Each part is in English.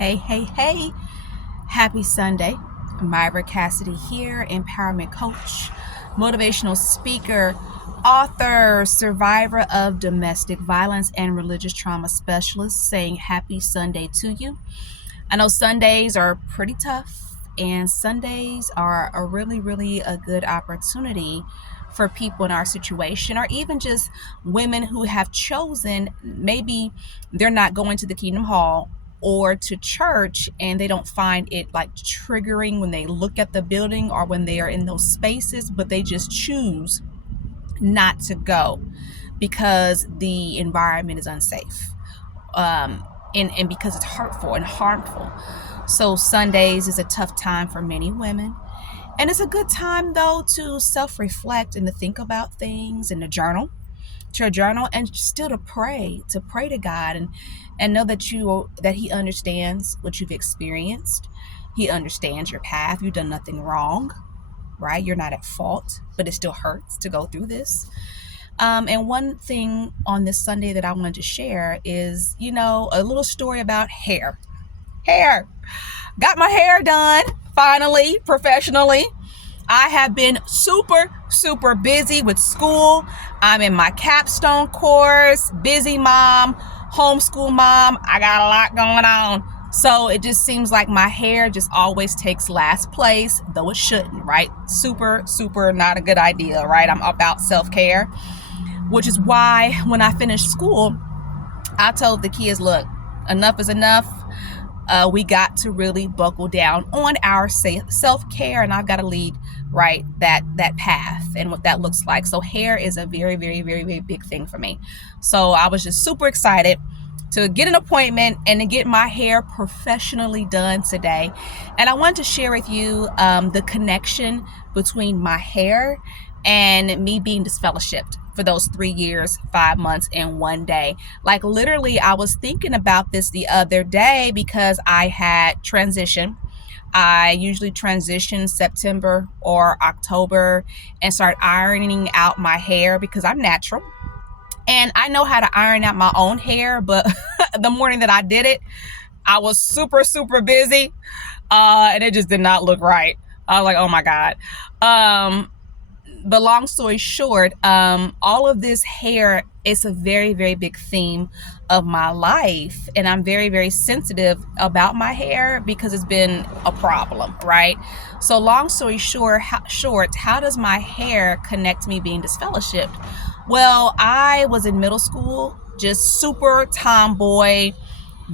Hey. Happy Sunday. Mira Cassidy here, empowerment coach, motivational speaker, author, survivor of domestic violence and religious trauma specialist, saying happy Sunday to you. I know Sundays are pretty tough, and Sundays are really a good opportunity for people in our situation, or even just women who have chosen, maybe they're not going to the Kingdom Hall or to church, and they don't find it like triggering when they look at the building or when they are in those spaces, but they just choose not to go because the environment is unsafe, and because it's hurtful and harmful. So Sundays is a tough time for many women. And it's a good time, though, to self-reflect and to think about things and to journal and still to pray to God, and know that He understands what you've experienced. He understands your path. You've done nothing wrong, right? You're not at fault, but it still hurts to go through this. And one thing on this Sunday that I wanted to share is, a little story about hair. Got my hair done, finally, professionally. I have been super busy with school. I'm in my capstone course, busy mom, homeschool mom. I got a lot going on. So it just seems like my hair just always takes last place, though it shouldn't, right? Super not a good idea, right? I'm about self-care, which is why when I finished school, I told the kids, look, enough is enough. We got to really buckle down on our self-care, and I've got to lead that path and what that looks like. So hair is a very big thing for me. So I was just super excited to get an appointment and to get my hair professionally done today. And I wanted to share with you the connection between my hair and me being disfellowshipped for those 3 years, 5 months, and 1 day. Like literally, I was thinking about this the other day because I had transitioned. I usually transition September or October and start ironing out my hair because I'm natural. And I know how to iron out my own hair, but the morning that I did it, I was super busy, and it just did not look right. I was like, oh my God. But long story short, all of this hair is a very big theme of my life. And I'm very sensitive about my hair because it's been a problem, right? So long story short, how does my hair connect to me being disfellowshipped? Well, I was in middle school, just super tomboy,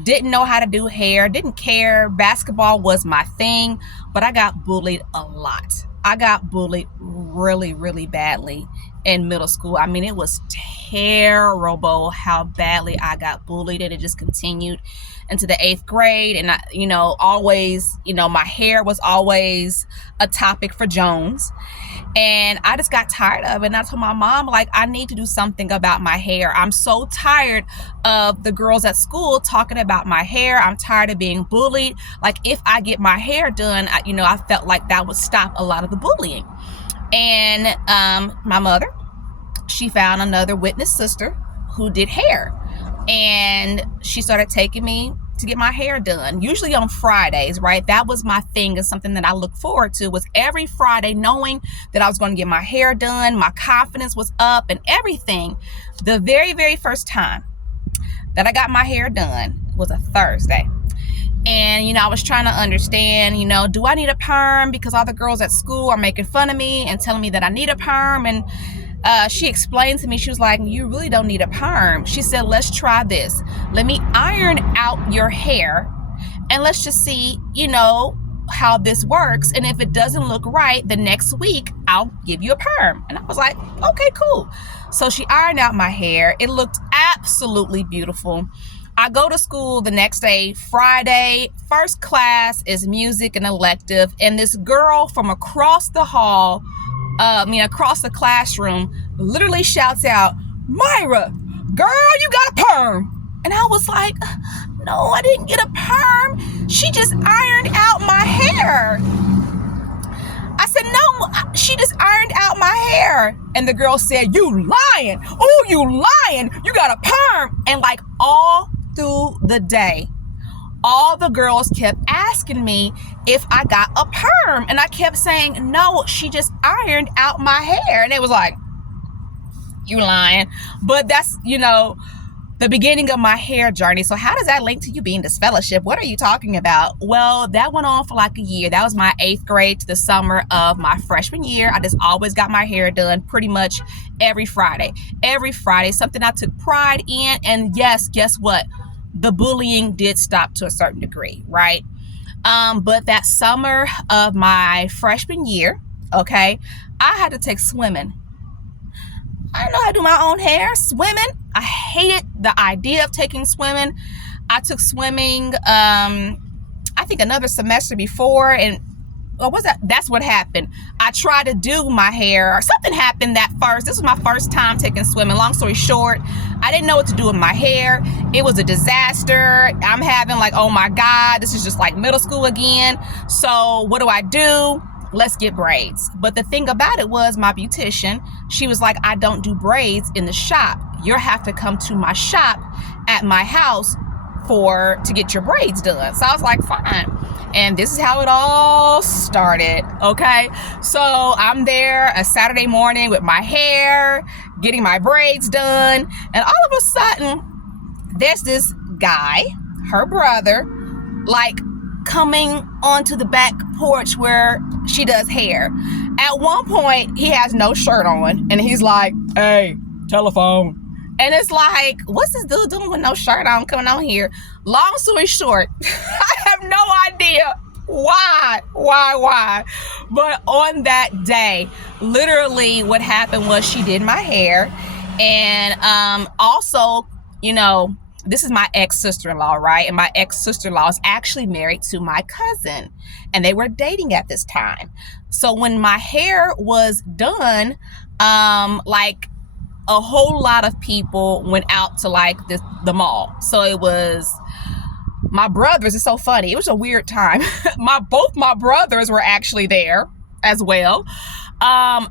didn't know how to do hair, didn't care. Basketball was my thing, but I got bullied a lot. I got bullied really badly in middle school. I mean, it was terrible how badly I got bullied, and it just continued into the 8th grade. And always, my hair was always a topic for Jones. And I just got tired of it. And I told my mom, like, I need to do something about my hair. I'm so tired of the girls at school talking about my hair. I'm tired of being bullied. Like, if I get my hair done, I felt like that would stop a lot of the bullying. And my mother, she found another witness sister who did hair. And she started taking me to get my hair done, usually on Fridays, right? That was my thing, and something that I look forward to was every Friday knowing that I was going to get my hair done. My confidence was up and everything. The very first time that I got my hair done was a Thursday. And, I was trying to understand, do I need a perm? Because all the girls at school are making fun of me and telling me that I need a perm. And she explained to me, she was like, you really don't need a perm. She said, let's try this. Let me iron out your hair and let's just see, how this works. And if it doesn't look right, the next week I'll give you a perm. And I was like, okay, cool. So she ironed out my hair. It looked absolutely beautiful. I go to school the next day, Friday. First class is music and elective. And this girl from across the hall, across the classroom, literally shouts out, Mira, girl, you got a perm. And I was like, no, I didn't get a perm. She just ironed out my hair. I said, no, she just ironed out my hair. And the girl said, you lying. Oh, you lying. You got a perm. And like all through the day, all the girls kept asking me if I got a perm. And I kept saying, no, she just ironed out my hair. And it was like, you lying. But that's, the beginning of my hair journey. So how does that link to you being disfellowshipped? What are you talking about? Well, that went on for like a year. That was my 8th grade to the summer of my freshman year. I just always got my hair done pretty much every Friday. Every Friday, something I took pride in. And yes, guess what? The bullying did stop to a certain degree, right? But that summer of my freshman year, okay, I had to take swimming. I didn't know how to do my own hair. Swimming, I hated the idea of taking swimming. I took swimming, I think another semester before, and what was that? That's what happened. I tried to do my hair, or something happened that first. This was my first time taking swimming. Long story short, I didn't know what to do with my hair. It was a disaster. I'm having like, oh my God, this is just like middle school again. So what do? Let's get braids. But the thing about it was my beautician, she was like, I don't do braids in the shop. You'll have to come to my shop at my house to get your braids done. So I was like, fine. And this is how it all started. Okay. So I'm there a Saturday morning with my hair, getting my braids done. And all of a sudden, there's this guy, her brother, like coming onto the back porch where she does hair. At one point, he has no shirt on and he's like, hey, telephone. And it's like, what's this dude doing with no shirt on coming on here? Long story short, I have no idea why. But on that day, literally what happened was she did my hair. And also, this is my ex-sister-in-law, right? And my ex-sister-in-law is actually married to my cousin, and they were dating at this time. So when my hair was done, like a whole lot of people went out to like the mall. So it was my brothers. It's so funny. It was a weird time. Both my brothers were actually there as well. My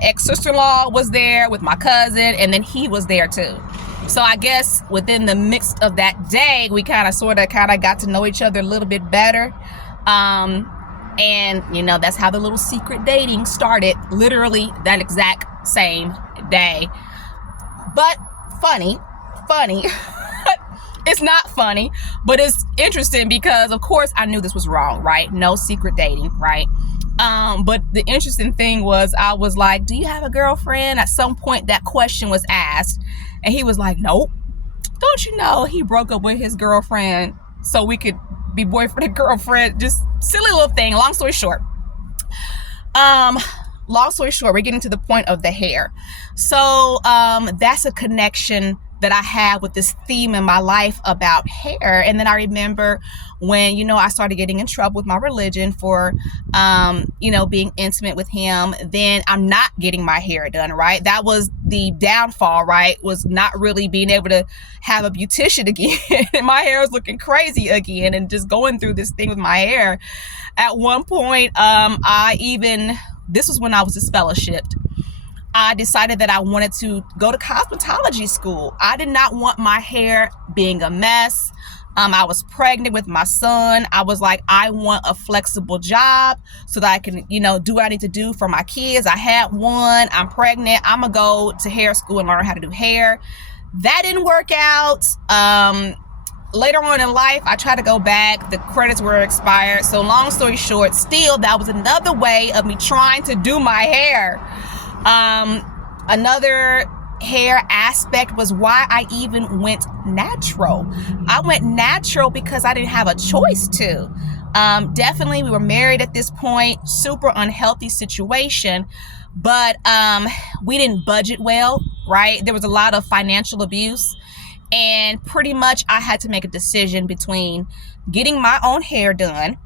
ex-sister-in-law was there with my cousin, and then he was there too. So I guess within the mix of that day, we kind of got to know each other a little bit better. And that's how the little secret dating started, literally that exact same day. But funny. It's not funny, but it's interesting because of course I knew this was wrong, right? No secret dating, right? But the interesting thing was I was like, do you have a girlfriend? At some point that question was asked and he was like, nope. Don't you know he broke up with his girlfriend so we could be boyfriend and girlfriend? Just silly little thing. Long story short, we're getting to the point of the hair. So that's a connection that I have with this theme in my life about hair. And then I remember when, I started getting in trouble with my religion for, being intimate with him, then I'm not getting my hair done, right? That was the downfall, right? Was not really being able to have a beautician again. My hair is looking crazy again and just going through this thing with my hair. At one point, this was when I was disfellowshipped. I decided that I wanted to go to cosmetology school. I did not want my hair being a mess. I was pregnant with my son. I was like, I want a flexible job so that I can, do what I need to do for my kids. I had one. I'm pregnant. I'm going to go to hair school and learn how to do hair. That didn't work out. Later on in life, I tried to go back. The credits were expired. So long story short, still, that was another way of me trying to do my hair. Another hair aspect was why I even went natural. I went natural because I didn't have a choice to. Definitely, we were married at this point, super unhealthy situation, but we didn't budget well, right? There was a lot of financial abuse, and pretty much I had to make a decision between getting my own hair done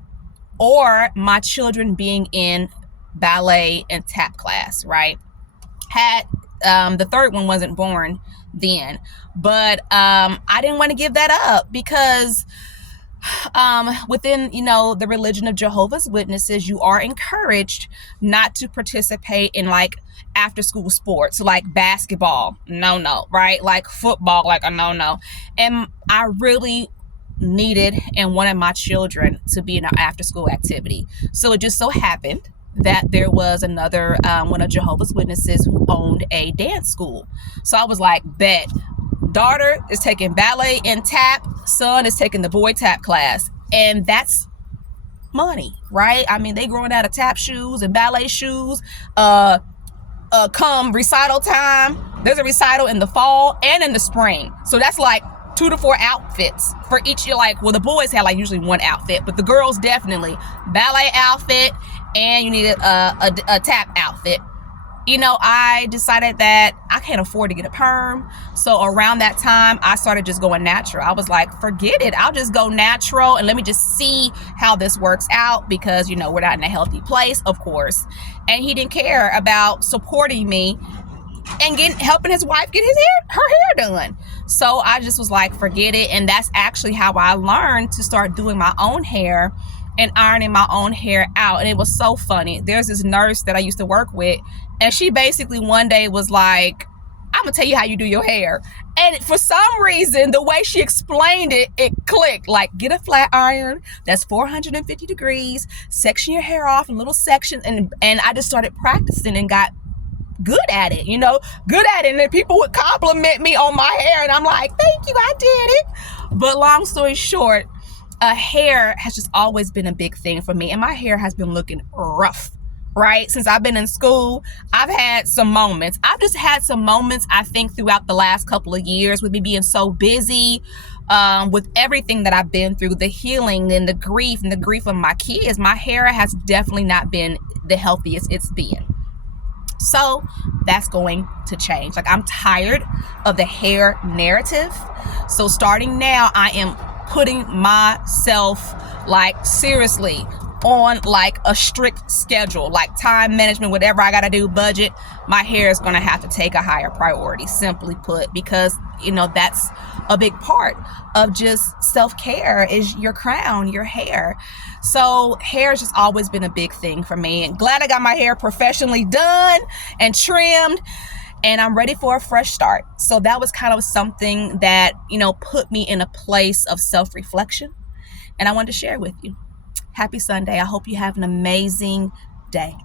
or my children being in ballet and tap class, right? The third one wasn't born then, but I didn't want to give that up because within, the religion of Jehovah's Witnesses, you are encouraged not to participate in like after school sports, like basketball, no, right? Like football, like a no. And I really needed and wanted my children to be in an after school activity. So it just so happened that there was another one of Jehovah's Witnesses who owned a dance school. So I was like, bet. Daughter is taking ballet and tap, son is taking the boy tap class. And that's money, right? I mean, they growing out of tap shoes and ballet shoes. Come recital time, there's a recital in the fall and in the spring. So that's like 2 to 4 outfits for each. You're like, well, the boys had like usually one outfit, but the girls definitely ballet outfit, and you need a tap outfit. You know, I decided that I can't afford to get a perm. So around that time, I started just going natural. I was like, forget it. I'll just go natural and let me just see how this works out, because, you know, we're not in a healthy place, of course. And he didn't care about supporting me and helping his wife get her hair done. So I just was like, forget it. And that's actually how I learned to start doing my own hair and ironing my own hair out. And it was so funny. There's this nurse that I used to work with, and she basically one day was like, I'm gonna tell you how you do your hair. And for some reason, the way she explained it, it clicked. Like, get a flat iron that's 450 degrees, section your hair off in little sections. And I just started practicing and got good at it, good at it. And then people would compliment me on my hair, and I'm like, thank you, I did it. But long story short, hair has just always been a big thing for me. And my hair has been looking rough, right? Since I've been in school, I've had some moments. I've just had some moments, I think, throughout the last couple of years with me being so busy, with everything that I've been through, the healing and the grief of my kids. My hair has definitely not been the healthiest it's been. So that's going to change. Like, I'm tired of the hair narrative. So starting now, I am putting myself, like, seriously on like a strict schedule, like time management, whatever I gotta do, budget. My hair is gonna have to take a higher priority, simply put, because that's a big part of just self-care, is your crown, your hair. So hair has just always been a big thing for me, and glad I got my hair professionally done and trimmed, and I'm ready for a fresh start. So that was kind of something that put me in a place of self-reflection, and I wanted to share with you. Happy Sunday. I hope you have an amazing day.